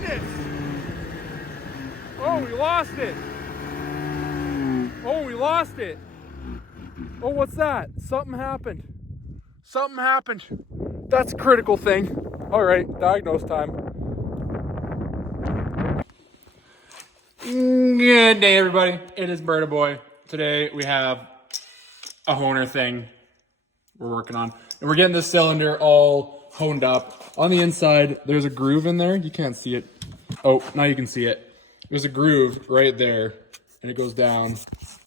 goodness! Oh, we lost it. Oh, we lost it. Oh, what's that? Something happened. Something happened. That's a critical thing. All right, diagnose time. Good day, everybody. It is Berta Boy. Today we have a honer thing we're working on. And we're getting this cylinder all honed up. On the inside, there's a groove in there. You can't see it. Oh, now you can see it. There's a groove right there, and it goes down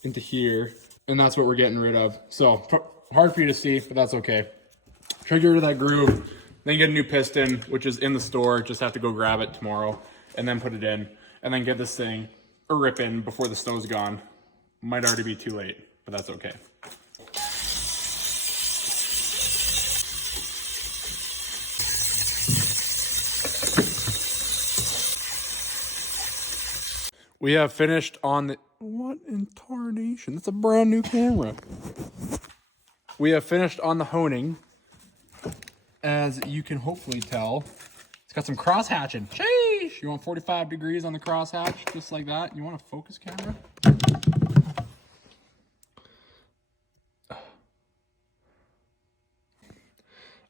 into here, and that's what we're getting rid of. So, hard for you to see, but that's okay. Try to get rid of that groove, then get a new piston, which is in the store. Just have to go grab it tomorrow, and then put it in, and then get this thing a rippin before the snow's gone. Might already be too late, but that's okay. We have finished on the, what in tarnation? That's a brand new camera. We have finished on the honing. As you can hopefully tell, it's got some cross hatching. Sheesh! You want 45 degrees on the cross hatch, just like that. You want a focus camera?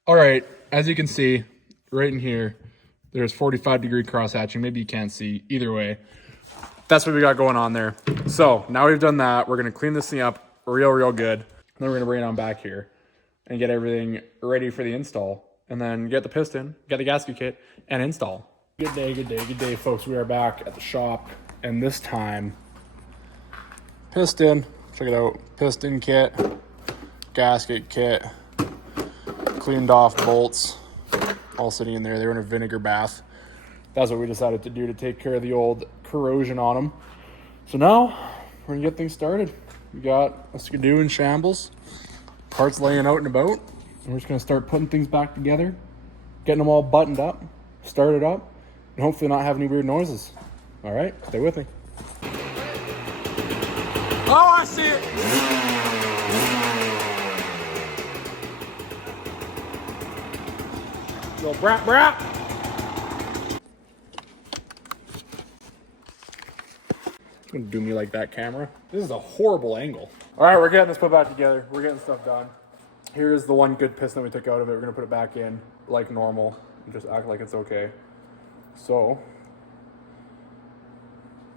All right, as you can see, right in here, there's 45-degree cross hatching. Maybe you can't see. Either way, that's what we got going on there. So now we've done that. We're gonna clean this thing up real good. Then we're gonna bring it on back here and get everything ready for the install. And then get the piston, get the gasket kit, and install. Good day, folks. We are back at the shop. And this time, piston, check it out. Piston kit, gasket kit, cleaned off bolts, all sitting in there. They were in a vinegar bath. That's what we decided to do to take care of the old corrosion on them. So now we're gonna get things started. We got a skidoo in shambles, parts laying out and about, and we're just gonna start putting things back together, getting them all buttoned up, started up, and hopefully not have any weird noises. All right, stay with me. Oh, I see it. Little brat. Gonna do me like that, camera. This is a horrible angle. All right, we're getting this put back together. We're getting stuff done. Here's the one good piston that we took out of it. We're gonna put it back in like normal and just act like it's okay. So,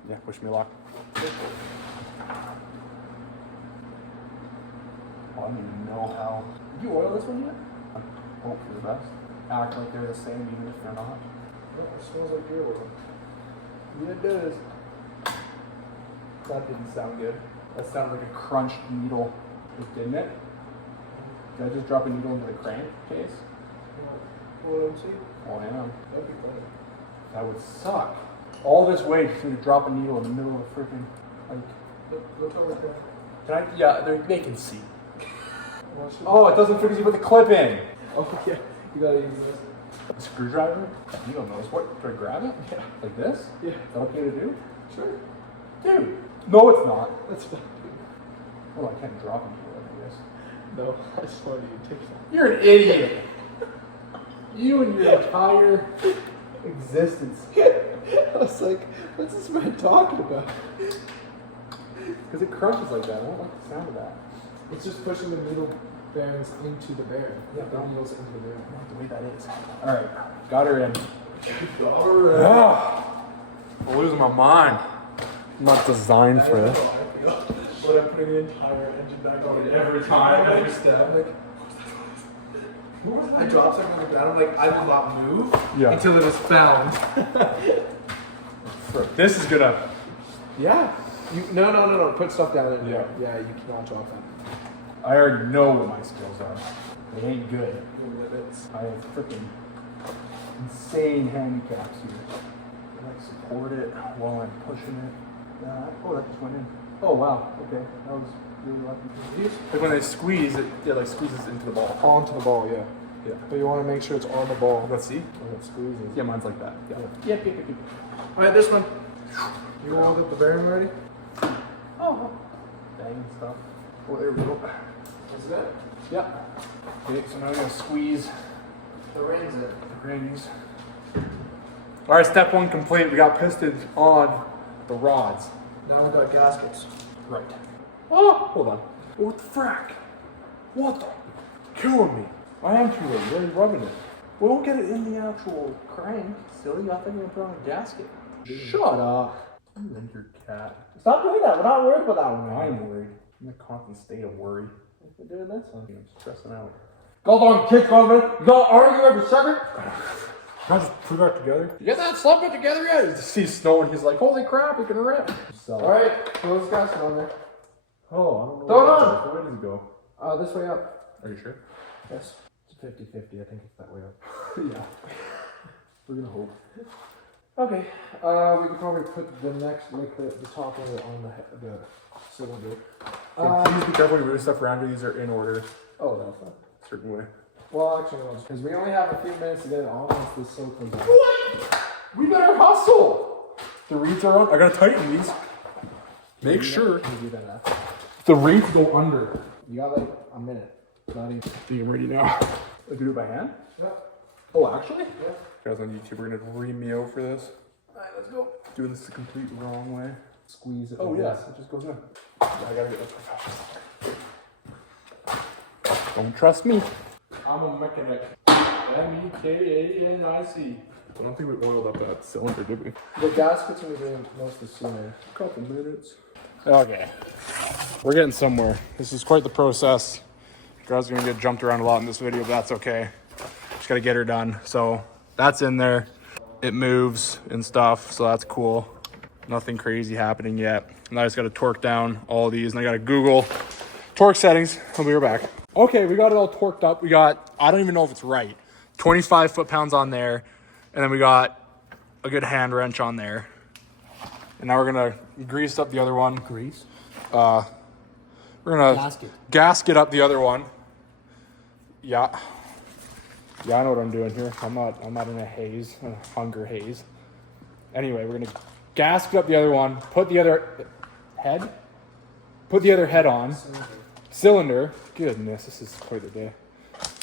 yeah, push me lock. Oh, I don't even know how. Did you oil this one yet? Hope for the best. Act like they're the same even if they're not. Oh, it smells like your oil. Yeah, it does. That didn't sound good. That sounded like a crunched needle, didn't it? Did I just drop a needle into the crank case? OMC? Oh, yeah. That'd be funny. That would suck. All this way just to drop a needle in the middle of freaking, like... Look over there. Can I? Yeah, they can see. Oh, it doesn't fit because you put the clip in. Oh, yeah. You gotta use this. A screwdriver? You don't know this. What? Should I grab it? Yeah. Like this? Yeah. Is that okay to do? Sure. Dude. No, it's not. That's fine. Well, I can't drop a needle, I guess. No, I just wanted you to take that. You're an idiot. You and your entire existence. I was like, what's this man talking about? Because it crunches like that. I don't like the sound of that. It's just pushing the needle bearings into the bearing. Yeah, the needles into the bearing. I don't like the way that is. Alright, got her in. Alright. Oh, I'm losing my mind. I'm not designed for this. But I'm putting the entire engine back on every time, every step. Like, I drop something on the ground, I'm like, I will not move until it is found. This is gonna. Yeah. No. Put stuff down in there. Yeah, you cannot drop that. I already know what my skills are. They ain't good. Your limits. I have freaking insane handicaps here. I like support it while I'm pushing it. Oh, that just went in. Oh wow. Okay, that was really lucky. Like when they squeeze, it like squeezes into the ball. Onto the ball, yeah. Yeah. But you want to make sure it's on the ball. Let's see. When it squeezes. Yeah, mine's like that. Yeah. All right, this one. You all got the bearing ready? Oh. Bang stuff. Oh, there we go. That's it? Yep. Okay, so now we're gonna squeeze the rings in. the rings. All right, step one complete. We got pistons on the rods. Now we got gaskets. Right. Oh, hold on. What the frack? What the? Killing me. I am too late. You're already rubbing it. We won't get it in the actual crank. Silly, I think we're gonna put on a gasket. Shut up. You and your cat. Stop doing that. We're not worried about that one. I'm worried. I'm in a constant state of worry. We're doing this. I'm stressing out. Go on, kids, go man. You don't argue every second. Can I just put that together? You get that slump it together yet? You see snow and he's like, holy crap, we can rip. Alright, throw this gasket on there. Oh, I don't know. Throw it on. Where does it go? This way up. Are you sure? Yes. It's 50-50. I think it's that way up. Yeah. We're gonna hope. Okay. We could probably put the next, like the top of it on the cylinder. So please be careful when you move stuff around here. These are in order. Oh, that's fine. A certain way. Well, actually, no, because we only have a few minutes to get it on once this so comes out. What? We better hustle. The reeds are on. I gotta tighten these. Make sure. Can you do that after? The reeds go under. You got like a minute. Not even. Being ready now. I do it by hand? Yeah. Oh, actually? Yeah. Guys on YouTube, we're gonna ream me out for this. Alright, let's go. Doing this the complete wrong way. Squeeze it. Oh, like yes. this. It just goes in. I gotta get a professional. Don't trust me. I'm a mechanic. MEKANIC. I don't think we oiled up that cylinder, did we? The gasket's gonna be doing most of the sooner. A couple minutes. Okay. We're getting somewhere. This is quite the process. Girls are gonna get jumped around a lot in this video, but that's okay. Just gotta get her done. So that's in there. It moves and stuff, so that's cool. Nothing crazy happening yet. And I just gotta torque down all these, and I gotta Google torque settings. I'll be right back. Okay, we got it all torqued up. We got, I don't even know if it's right, 25 foot-pounds on there. And then we got a good hand wrench on there. And now we're gonna grease up the other one. Grease? We're gonna gasket up the other one. Yeah. Yeah, I know what I'm doing here. I'm not in a haze, a hunger haze. Anyway, we're gonna gasket up the other one, put the other head on. Cylinder. Goodness, this is quite a day.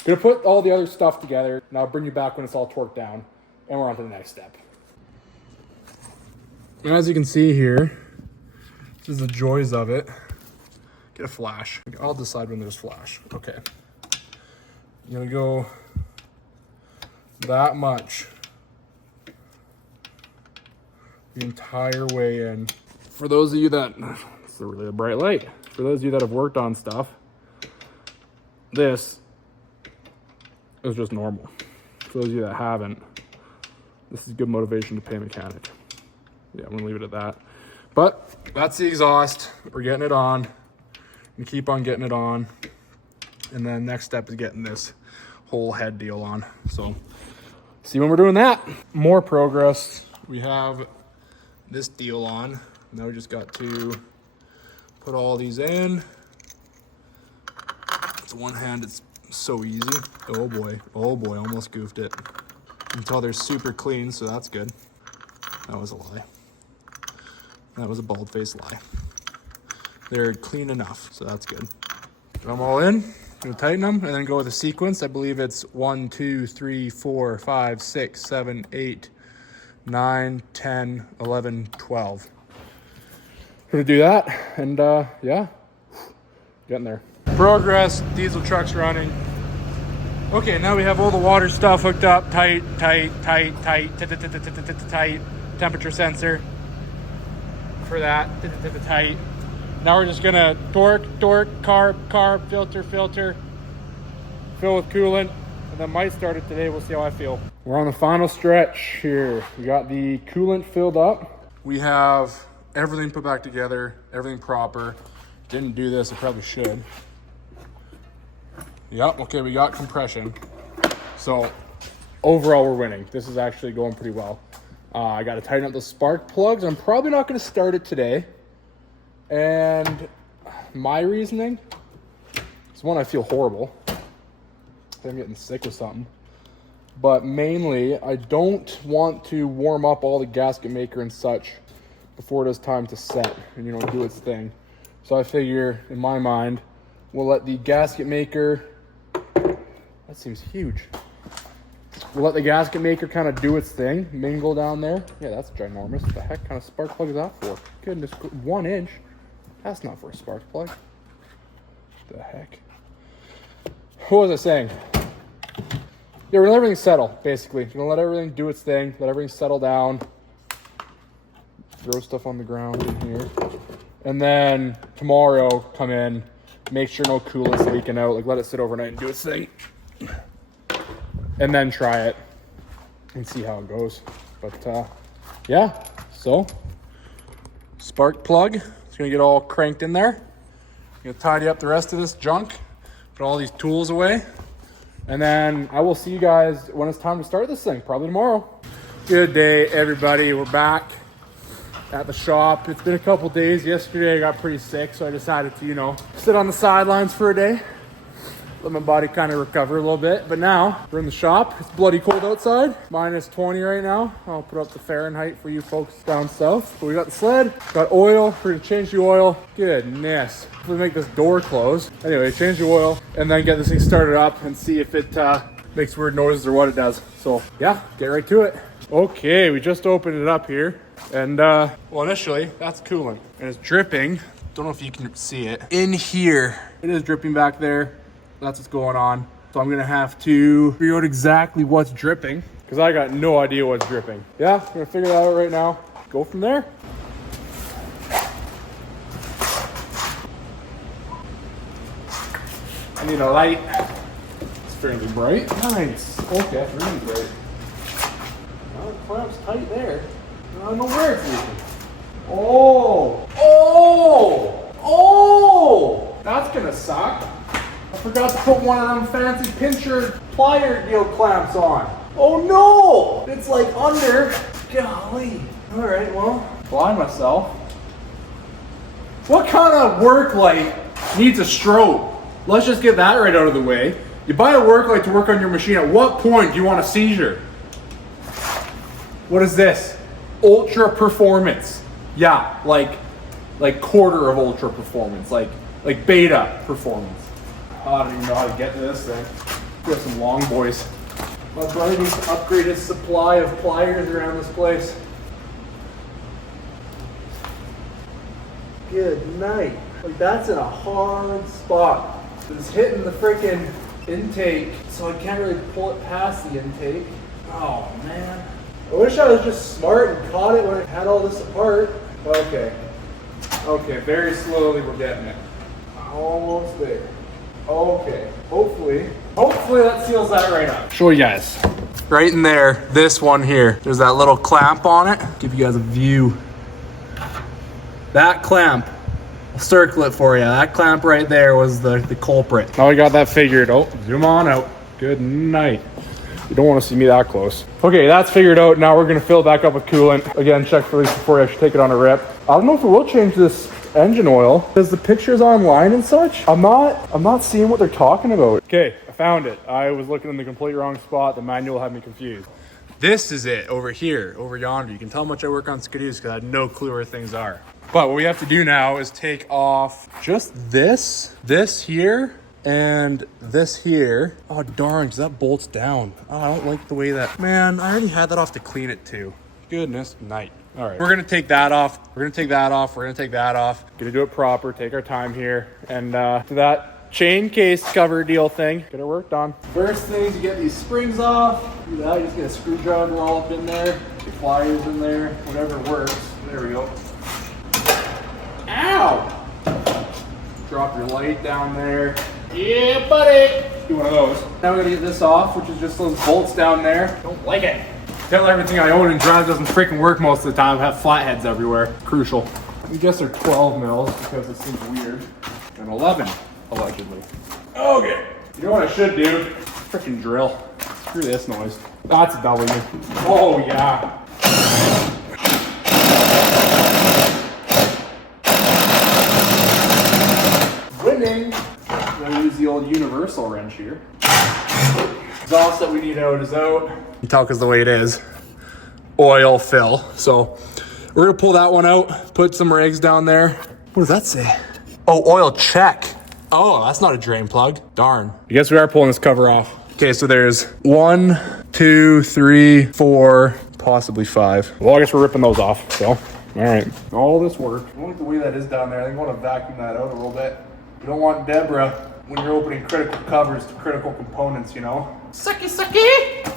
Gonna put all the other stuff together, and I'll bring you back when it's all torqued down, and we're on to the next step. And as you can see here, this is the joys of it. Get a flash. I'll decide when there's flash. Okay. I'm gonna go that much the entire way in. For those of you that, it's really a bright light. For those of you that have worked on stuff, this is just normal. For those of you that haven't, this is good motivation to pay a mechanic. Yeah, I'm gonna leave it at that. But that's the exhaust. We're getting it on. We keep on getting it on. And then next step is getting this whole head deal on. So see when we're doing that. More progress. We have this deal on. Now we just got to put all these in. It's one hand, it's so easy. Oh boy, almost goofed it. You can tell they're super clean, so that's good. That was a lie. That was a bald-faced lie. They're clean enough, so that's good. Put them all in, gonna tighten them, and then go with a sequence. I believe it's 1, 2, 3, 4, 5, 6, 7, 8, 9, 10, 11, 12. Gonna do that, and yeah, getting there. Progress, diesel truck's running. Okay, now we have all the water stuff hooked up, tight, temperature sensor for that, tight. Now we're just gonna torque, carb, filter, fill with coolant, and then might start it today. We'll see how I feel. We're on the final stretch here. We got the coolant filled up. We have everything put back together, everything proper. Didn't do this, I probably should. Yep, okay, we got compression. So overall we're winning. This is actually going pretty well. I got to tighten up the spark plugs. I'm probably not going to start it today. And my reasoning is, one, I feel horrible. I think I'm getting sick or something. But mainly, I don't want to warm up all the gasket maker and such before it is time to set and, do its thing. So I figure, in my mind, we'll let the gasket maker, that seems huge. We'll let the gasket maker kind of do its thing, mingle down there. Yeah, that's ginormous. What the heck kind of spark plug is that for? Goodness, 1 inch. That's not for a spark plug. What the heck? What was I saying? Yeah, we're gonna let everything settle, basically. We're gonna let everything do its thing, let everything settle down. Throw stuff on the ground in here. And then tomorrow, come in, make sure no coolant's leaking out, like let it sit overnight and do its thing. And then try it and see how it goes. But yeah, so spark plug. It's gonna get all cranked in there. Gonna tidy up the rest of this junk, put all these tools away, and then I will see you guys when it's time to start this thing, probably tomorrow. Good day, everybody. We're back at the shop. It's been a couple days. Yesterday I got pretty sick, so I decided to, you know, sit on the sidelines for a day. Let my body kind of recover a little bit. But now we're in the shop. It's bloody cold outside. -20 right now. I'll put up the Fahrenheit for you folks down south. But we got the sled, got oil. We're gonna change the oil. Goodness. Hopefully make this door close. Anyway, change the oil and then get this thing started up and see if it makes weird noises or what it does. So yeah, get right to it. Okay, we just opened it up here. And well, initially that's coolant and it's dripping. Don't know if you can see it in here. It is dripping back there. That's what's going on. So I'm gonna have to figure out exactly what's dripping because I got no idea what's dripping. Yeah, I'm gonna figure that out right now. Go from there. I need a light. It's fairly bright. Nice. Okay, that's really bright. Well, the clamp's tight there. I don't know where it's leaking. Oh! Oh! Oh! That's gonna suck. I forgot to put one of them fancy pincher plier deal clamps on. Oh no! It's like under. Golly. Alright, well, blind myself. What kind of work light needs a strobe? Let's just get that right out of the way. You buy a work light to work on your machine. At what point do you want a seizure? What is this? Ultra performance. Yeah, like quarter of ultra performance. Like beta performance. I don't even know how to get to this thing. We have some long boys. My brother needs to upgrade his supply of pliers around this place. Good night. Like that's in a hard spot. It's hitting the freaking intake, so I can't really pull it past the intake. Oh man. I wish I was just smart and caught it when I had all this apart. Okay. Okay, very slowly we're getting it. Almost there. Okay, hopefully that seals that right up. Show you guys. Right in there, this one here. There's that little clamp on it. Give you guys a view. That clamp, I'll circle it for you. That clamp right there was the culprit. Now we got that figured out. Zoom on out. Good night. You don't want to see me that close. Okay, that's figured out. Now we're gonna fill it back up with coolant. Again, check for these before I actually take it on a rip. I don't know if we will change this engine oil because the pictures online and such, I'm not seeing what they're talking about. Okay, I found it. I was looking in the complete wrong spot. The manual had me confused. This is it over here, over yonder. You can tell how much I work on skidoos because I had no clue where things are. But what we have to do now is take off just this here, and this here. Oh darn, because that bolts down. Oh, I don't like the way that, man, I already had that off to clean it too. Goodness night. All right, we're gonna take that off. We're gonna take that off. We're gonna take that off. Gonna do it proper, take our time here. And to that chain case cover deal thing, get it worked on. First thing is you get these springs off. Do that, you just get a screwdriver all up in there. Your pliers in there, whatever works. There we go. Ow! Drop your light down there. Yeah, buddy! Do one of those. Now we're gonna get this off, which is just those bolts down there. Don't like it. Tell everything I own and drive doesn't freaking work most of the time. I have flatheads everywhere. Crucial. I guess they're 12 mils because it seems weird. And 11, allegedly. Okay. You know what I should do? Freaking drill. Screw this noise. That's a W. Oh yeah. Winning. I'm gonna use the old universal wrench here. Exhaust that we need out is out. You can tell because the way it is. Oil fill. So we're gonna pull that one out, put some rigs down there. What does that say? Oh, oil check. Oh, that's not a drain plug. Darn. I guess we are pulling this cover off. Okay, so there's 1, 2, 3, 4, possibly 5. Well, I guess we're ripping those off, so. All right. All this work. I don't like the way that is down there. I think I want to vacuum that out a little bit. You don't want Deborah when you're opening critical covers to critical components, you know? Sucky, sucky!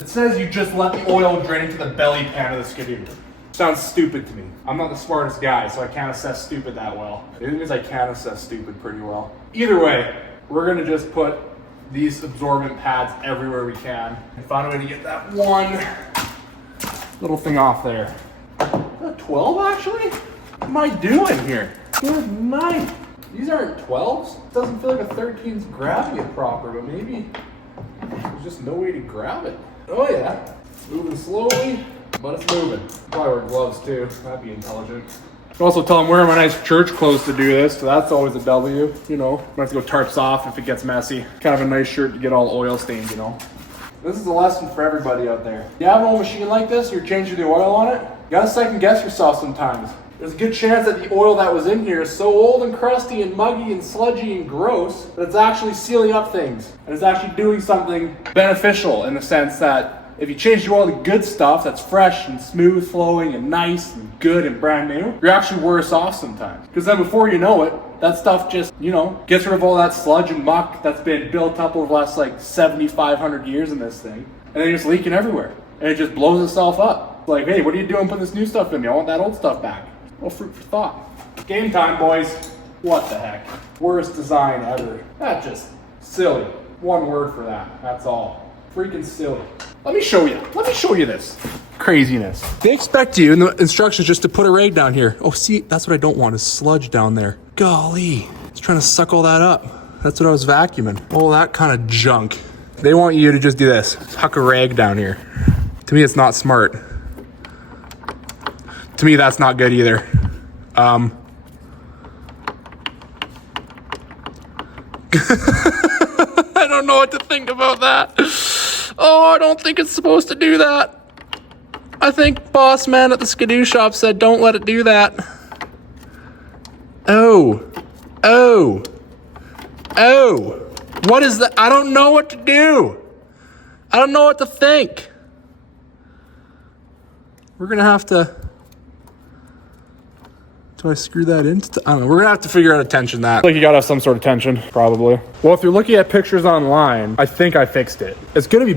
It says you just let the oil drain into the belly pan of the skidoo. Sounds stupid to me. I'm not the smartest guy, so I can't assess stupid that well. It means I can assess stupid pretty well. Either way, we're gonna just put these absorbent pads everywhere we can and find a way to get that one little thing off there. Is that 12 actually? What am I doing here? Good night. These aren't 12s. It doesn't feel like a 13's grabbing it proper, but maybe there's just no way to grab it. Oh yeah, moving slowly, but it's moving. Probably wear gloves too, that'd be intelligent. Also tell them wearing my nice church clothes to do this, so that's always a W, you know. Might have to go tarps off if it gets messy. Kind of a nice shirt to get all oil stained, you know. This is a lesson for everybody out there. You have an old machine like this, you're changing the oil on it, you gotta second guess yourself sometimes. There's a good chance that the oil that was in here is so old and crusty and muggy and sludgy and gross that it's actually sealing up things. And it's actually doing something beneficial in the sense that if you change the oil to good stuff that's fresh and smooth flowing and nice and good and brand new, you're actually worse off sometimes. Because then before you know it, that stuff just, you know, gets rid of all that sludge and muck that's been built up over the last like 7,500 years in this thing. And then it's leaking everywhere. And it just blows itself up. It's like, hey, what are you doing putting this new stuff in me? I want that old stuff back. Well, fruit for thought. Game time, boys. What the heck? Worst design ever. That's just silly. One word for that. That's all. Freaking silly. Let me show you. Let me show you this craziness. They expect you in the instructions just to put a rag down here. Oh, see, that's what I don't want is sludge down there. Golly. It's trying to suck all that up. That's what I was vacuuming. All that kind of junk. They want you to just do this. Huck a rag down here. To me, it's not smart. To me, that's not good either. I don't know what to think about that. Oh, I don't think it's supposed to do that. I think boss man at the skidoo shop said don't let it do that. Oh. What is that? I don't know what to do. I don't know what to think. We're gonna have to... Do I screw that in? I don't know. We're gonna have to figure out a tension that. Like you gotta have some sort of tension, probably. Well, if you're looking at pictures online, I think I fixed it. It's gotta be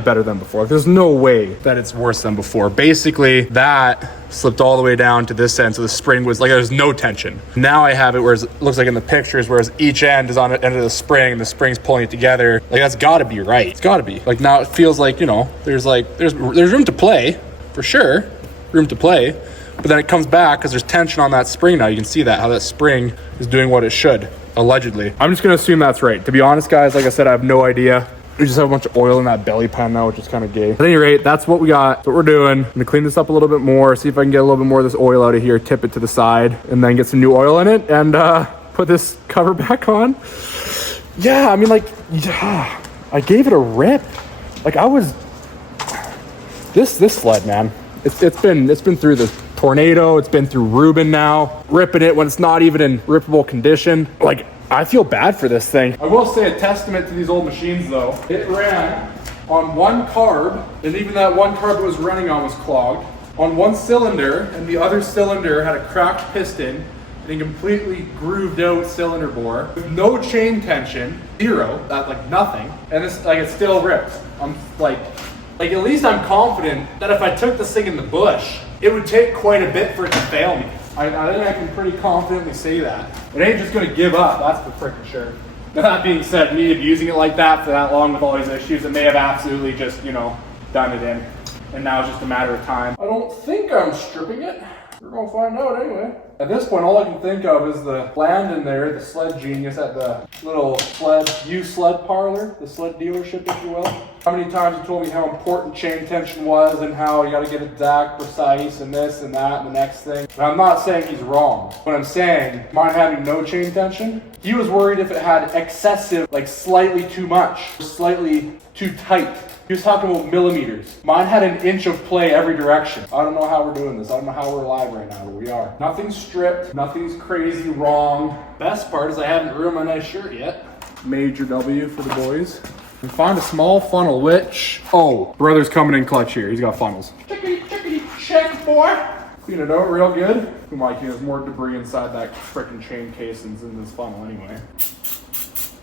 better than before. There's no way that it's worse than before. Basically, that slipped all the way down to this end, so the spring was like there's no tension. Now I have it whereas it looks like in the pictures, whereas each end is on the end of the spring, and the spring's pulling it together. Like that's gotta be right. It's gotta be. Like now it feels like, you know, there's room to play, for sure. Room to play. But then it comes back because there's tension on that spring now. You can see that, how that spring is doing what it should, allegedly. I'm just gonna assume that's right. To be honest, guys, like I said, I have no idea. We just have a bunch of oil in that belly pan now, which is kind of gay. At any rate, that's what we got. That's what we're doing. I'm gonna clean this up a little bit more, see if I can get a little bit more of this oil out of here, tip it to the side, and then get some new oil in it, and put this cover back on. Yeah, I mean, like, yeah, I gave it a rip. Like I was, this sled, man, it's been through this tornado, it's been through Reuben now, ripping it when it's not even in rippable condition. Like, I feel bad for this thing. I will say a testament to these old machines though. It ran on one carb, and even that one carb it was running on was clogged, on one cylinder, and the other cylinder had a cracked piston and a completely grooved out cylinder bore with no chain tension, zero, that like nothing, and this like it still rips. I'm like at least I'm confident that if I took this thing in the bush, it would take quite a bit for it to fail me. I think I can pretty confidently say that. It ain't just gonna give up, that's for freaking sure. Now that being said, me abusing it like that for that long with all these issues, it may have absolutely just, you know, done it in. And now it's just a matter of time. I don't think I'm stripping it. We're gonna find out anyway. At this point, all I can think of is the Landon there, the sled genius at the little sled parlor, the sled dealership, if you will. How many times he told me how important chain tension was and how you gotta get it exact, precise, and this and that and the next thing. And I'm not saying he's wrong. What I'm saying, mine having no chain tension, he was worried if it had excessive, like slightly too much, slightly too tight. He was talking about millimeters. Mine had an inch of play every direction. I don't know how we're doing this. I don't know how we're alive right now, but we are. Nothing's stripped. Nothing's crazy wrong. Best part is I haven't ruined my nice shirt yet. Major W for the boys. And find a small funnel, which, oh, brother's coming in clutch here. He's got funnels. Chickity, check, boy. Clean it out real good. Who might there's more debris inside that freaking chain casings in this funnel anyway.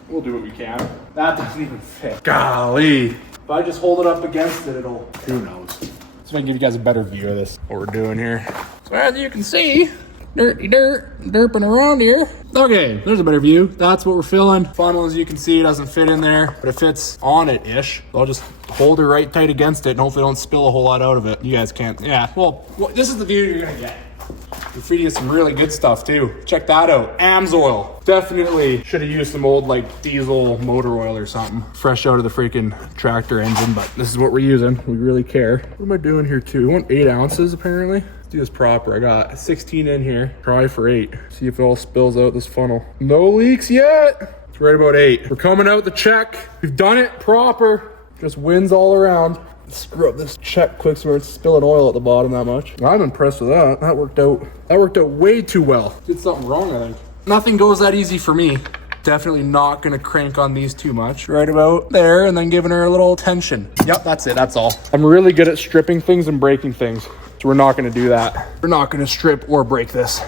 We'll do what we can. That doesn't even fit. Golly. If I just hold it up against it, it'll, who knows. So I can give you guys a better view of this, what we're doing here. So as you can see, derping around here. Okay, there's a better view. That's what we're filling. Funnel, as you can see, doesn't fit in there, but it fits on it-ish. So I'll just hold her right tight against it and hopefully don't spill a whole lot out of it. You guys can't, yeah. Well, this is the view you're gonna get. We're feeding you some really good stuff too. Check that out. AMS Definitely should have used some old like diesel motor oil or something. Fresh out of the freaking tractor engine, but this is what we're using. We really care. What am I doing here too? We want 8 ounces apparently. Let's do this proper. I got 16 in here. Try for 8. See if it all spills out this funnel. No leaks yet. It's right about 8. We're coming out the check. We've done it proper. Just wins all around. Screw up this check quick so we're spilling oil at the bottom that much. I'm impressed with that. That worked out way too well. Did something wrong, I think. Nothing goes that easy for me. Definitely not gonna crank on these too much. Right about there, and then giving her a little tension. Yep, that's it, that's all. I'm really good at stripping things and breaking things. So we're not gonna do that. We're not gonna strip or break this.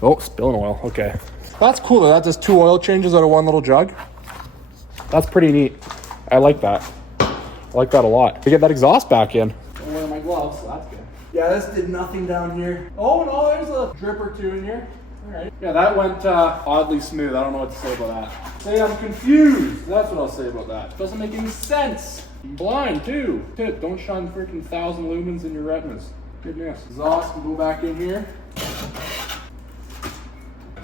Oh, spilling oil, okay. That's cool though, that does 2 oil changes out of 1 little jug. That's pretty neat. I like that. I like that a lot. To get that exhaust back in. I'm wearing my gloves, so that's good. Yeah, this did nothing down here. Oh no, there's a drip or 2 in here. All right. Yeah, that went oddly smooth. I don't know what to say about that. Say I'm confused. That's what I'll say about that. Doesn't make any sense. I'm blind too. Tip, don't shine freaking 1,000 lumens in your retinas. Goodness. Exhaust can go back in here.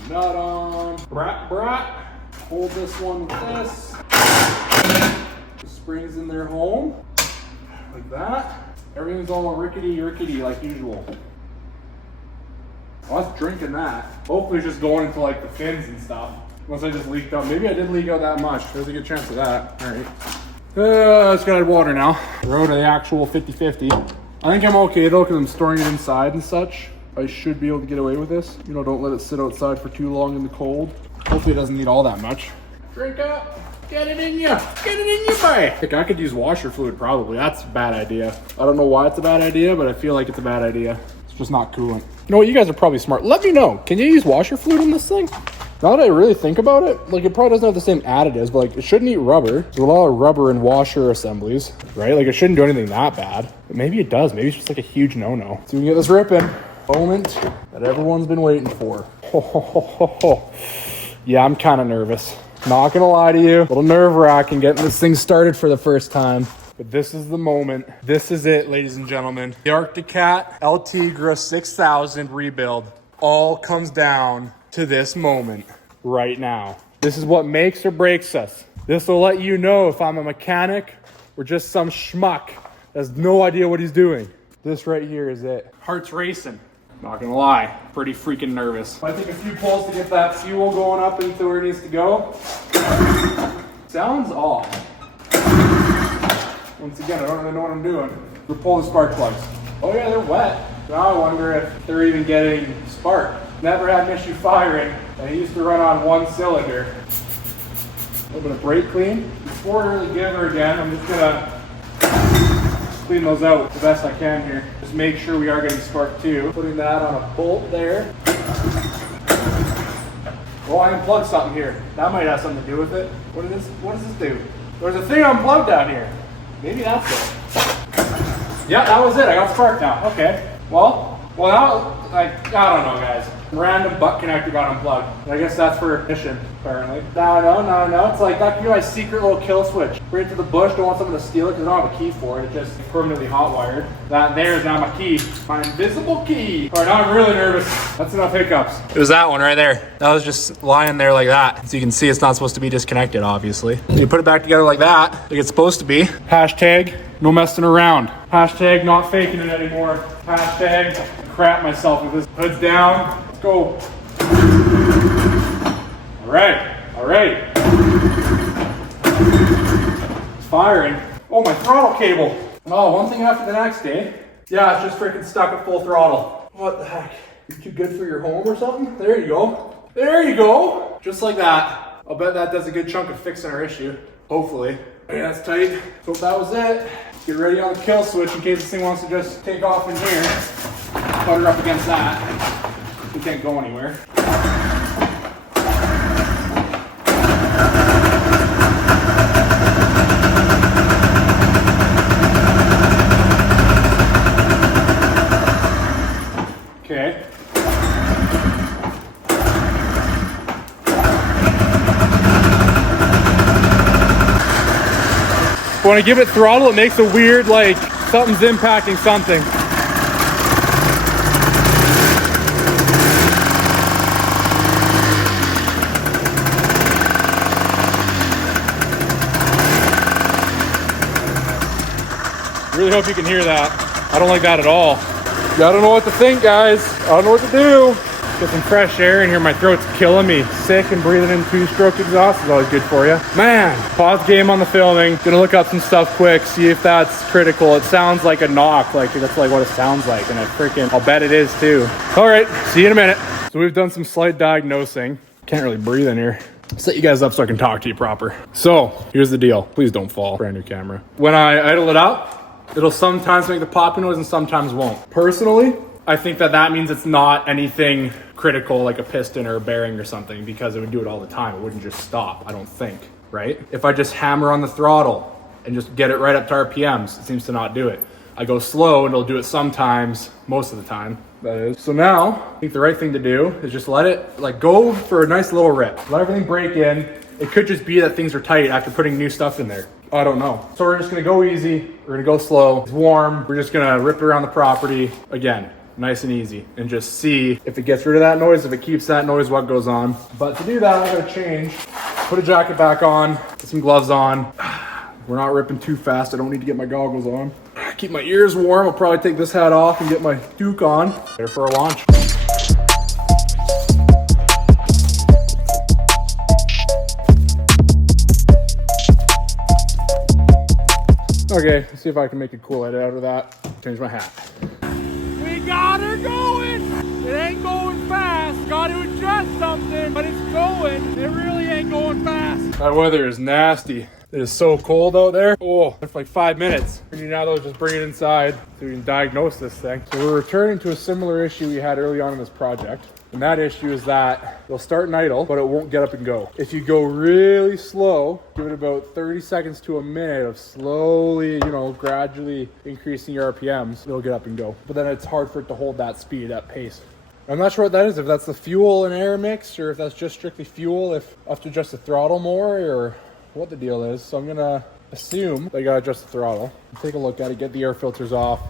Nut on. Brat. Hold this one with this. The springs in their home. Like that. Everything's all rickety like usual. I was drinking that. Hopefully it's just going into like the fins and stuff. Unless I just leaked out. Maybe I did leak out that much. There's a good chance of that. All right. Let's go add water now. Road to the actual 50-50. I think I'm okay though because I'm storing it inside and such. I should be able to get away with this. You know, don't let it sit outside for too long in the cold. Hopefully it doesn't need all that much. Drink up. Get it in ya. Get it in ya, boy. Heck, I could use washer fluid probably. That's a bad idea. I don't know why it's a bad idea, but I feel like it's a bad idea. It's just not coolant. You know what? You guys are probably smart. Let me know. Can you use washer fluid in this thing? Now that I really think about it, like it probably doesn't have the same additives, but like it shouldn't eat rubber. There's a lot of rubber in washer assemblies, right? Like it shouldn't do anything that bad. But maybe it does. Maybe it's just like a huge no-no. So we can get this ripping. Moment that everyone's been waiting for. Yeah, I'm kind of nervous. Not gonna lie to you. A little nerve-wracking getting this thing started for the first time. But this is the moment. This is it, ladies and gentlemen. The Arctic Cat El Tigre 6000 rebuild all comes down to this moment right now. This is what makes or breaks us. This will let you know if I'm a mechanic or just some schmuck that has no idea what he's doing. This right here is it. Heart's racing. Not gonna lie, pretty freaking nervous. I take a few pulls to get that fuel going up into where it needs to go. Sounds off. Once again, I don't really know what I'm doing. We'll pull the spark plugs. Oh yeah, they're wet. Now I wonder if they're even getting spark. Never had an issue firing. I used to run on 1 cylinder. A little bit of brake clean. Before I really give her again, I'm just gonna clean those out the best I can here. Just make sure we are getting spark too. Putting that on a bolt there. Oh, I unplugged something here. That might have something to do with it. What does this do? There's a thing unplugged down here. Maybe that's it. Yeah, that was it. I got spark now. Okay. Well now, I don't know, guys. Random butt connector got unplugged. I guess that's for ignition, apparently. Now I know. It's like, that could be my secret little kill switch. Bring it to the bush, don't want someone to steal it because I don't have a key for it. It's just permanently hot wired. That there is now my key. My invisible key. All right, now I'm really nervous. That's enough hiccups. It was that one right there. That was just lying there like that. So you can see it's not supposed to be disconnected, obviously. You put it back together like that, like it's supposed to be. Hashtag, no messing around. Hashtag, not faking it anymore. Hashtag, crap myself if this hood's down. Let's go. All right. It's firing. Oh, my throttle cable. Oh, one thing after the next, eh? Yeah, it's just freaking stuck at full throttle. What the heck? You're too good for your home or something? There you go. There you go. Just like that. I'll bet that does a good chunk of fixing our issue. Hopefully. Okay, that's tight. So that was it. Get ready on the kill switch in case this thing wants to just take off in here. Put her up against that. We can't go anywhere. Okay. When I give it throttle, it makes a weird, like, something's impacting something. Really hope you can hear that. I don't like that at all. I don't know what to think, guys. I don't know what to do. Get some fresh air in here. My throat's killing me. Sick, and breathing in two-stroke exhaust is always good for you. Man, pause game on the filming. Gonna look up some stuff quick, see if that's critical. It sounds like a knock, like that's like what it sounds like, and I'll bet it is too. All right, see you in a minute. So we've done some slight diagnosing. Can't really breathe in here. Set you guys up so I can talk to you proper. So here's the deal. Please don't fall. Brand new camera. When I idle it up, it'll sometimes make the popping noise and sometimes won't. Personally, I think that means it's not anything critical like a piston or a bearing or something, because it would do it all the time. It wouldn't just stop, I don't think, right? If I just hammer on the throttle and just get it right up to RPMs, it seems to not do it. I go slow and it'll do it sometimes, most of the time, that is. So now, I think the right thing to do is just let it like go for a nice little rip. Let everything break in. It could just be that things are tight after putting new stuff in there. I don't know. So we're just gonna go easy. We're gonna go slow. It's warm. We're just gonna rip around the property again. Nice and easy, and just see if it gets rid of that noise, if it keeps that noise, what goes on. But to do that, we're gonna change, put a jacket back on, put some gloves on. We're not ripping too fast. I don't need to get my goggles on. Keep my ears warm. I'll probably take this hat off and get my Duke on. Ready for a launch. Okay, let's see if I can make a cool edit out of that. Change my hat. We got her going! It ain't going fast. Got to adjust something, but it's going. It really ain't going fast. That weather is nasty. It is so cold out there. Oh, for like 5 minutes. We need now though just bring it inside so we can diagnose this thing. So we're returning to a similar issue we had early on in this project. And that issue is that it'll start and idle, but it won't get up and go. If you go really slow, give it about 30 seconds to a minute of slowly, gradually increasing your RPMs, it'll get up and go. But then it's hard for it to hold that speed, that pace. I'm not sure what that is, if that's the fuel and air mix, or if that's just strictly fuel, if I have to adjust the throttle more, or what the deal is. So I'm gonna assume I gotta adjust the throttle, take a look at it, get the air filters off,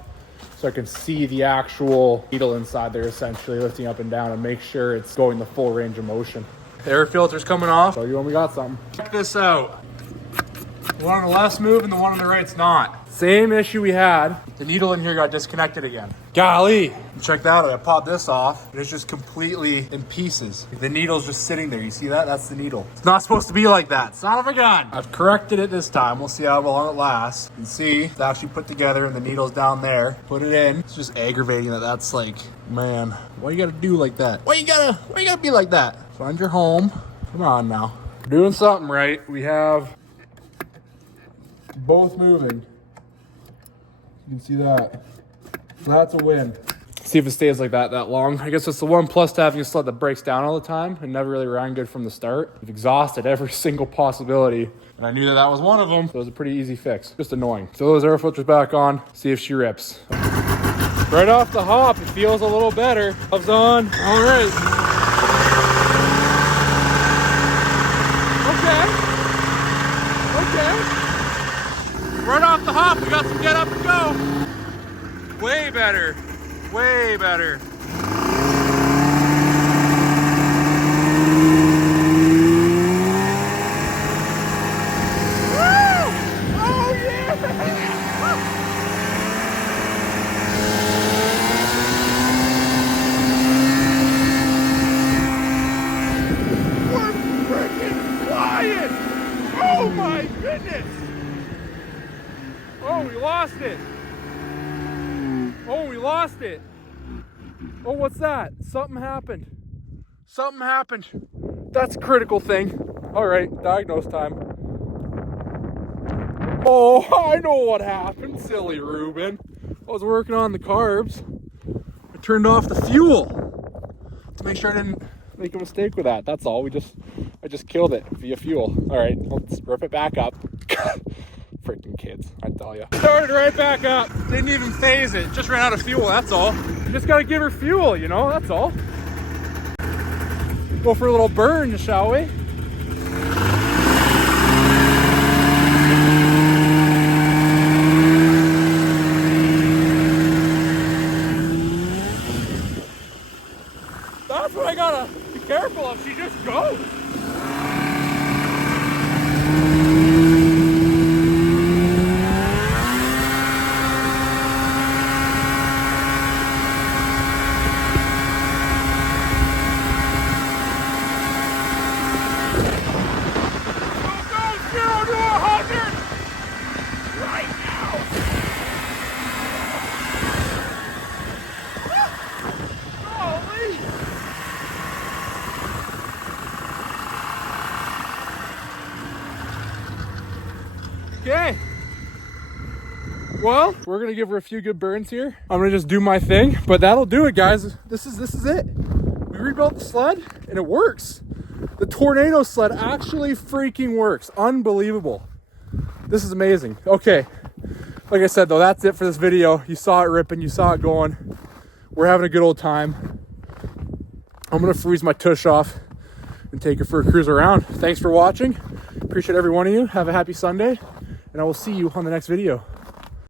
so I can see the actual needle inside there essentially lifting up and down, and make sure it's going the full range of motion. The air filter's coming off. Show you when we got something. Check this out. The one on the left's moving, the one on the right's not. Same issue we had. The needle in here got disconnected again. Golly. Check that out. I popped this off and it's just completely in pieces. The needle's just sitting there. You see that? That's the needle. It's not supposed to be like that. Son of a gun. I've corrected it this time. We'll see how long it lasts. You can see it's actually put together and the needle's down there. Put it in. It's just aggravating that that's like, man, why you gotta do like that? Why you gotta be like that? Find your home. Come on now. We're doing something right. We have both moving. You can see that. So that's a win. See if it stays like that long. I guess it's the one plus to having a sled that breaks down all the time and never really ran good from the start. We've exhausted every single possibility, and I knew that was one of them. So it was a pretty easy fix. Just annoying. Throw those air filters back on, see if she rips. Right off the hop, it feels a little better. Gloves on. All right. Okay. Right off the hop, we got some get up and go. Way better. Way better. Woo! Oh yeah! We're freaking flying! Oh my goodness! Oh, we lost it. Oh, we lost it. Oh, what's that? Something happened. Something happened. That's a critical thing. All right, diagnose time. Oh, I know what happened, silly Ruben. I was working on the carbs. I turned off the fuel to make sure I didn't make a mistake with that. That's all. I just killed it via fuel. All right, let's rip it back up. Freaking kids, I tell you. Started right back up. Didn't even phase it. Just ran out of fuel, that's all. You just gotta give her fuel, you know, that's all. Go for a little burn, shall we? That's what I gotta be careful of. She just goes. Okay. Well, we're gonna give her a few good burns here. I'm gonna just do my thing, but that'll do it, guys. This is it. We rebuilt the sled and it works. The tornado sled actually freaking works. Unbelievable. This is amazing. Okay. Like I said though, that's it for this video. You saw it ripping, you saw it going. We're having a good old time. I'm gonna freeze my tush off and take her for a cruise around. Thanks for watching. Appreciate every one of you. Have a happy Sunday, and I will see you on the next video.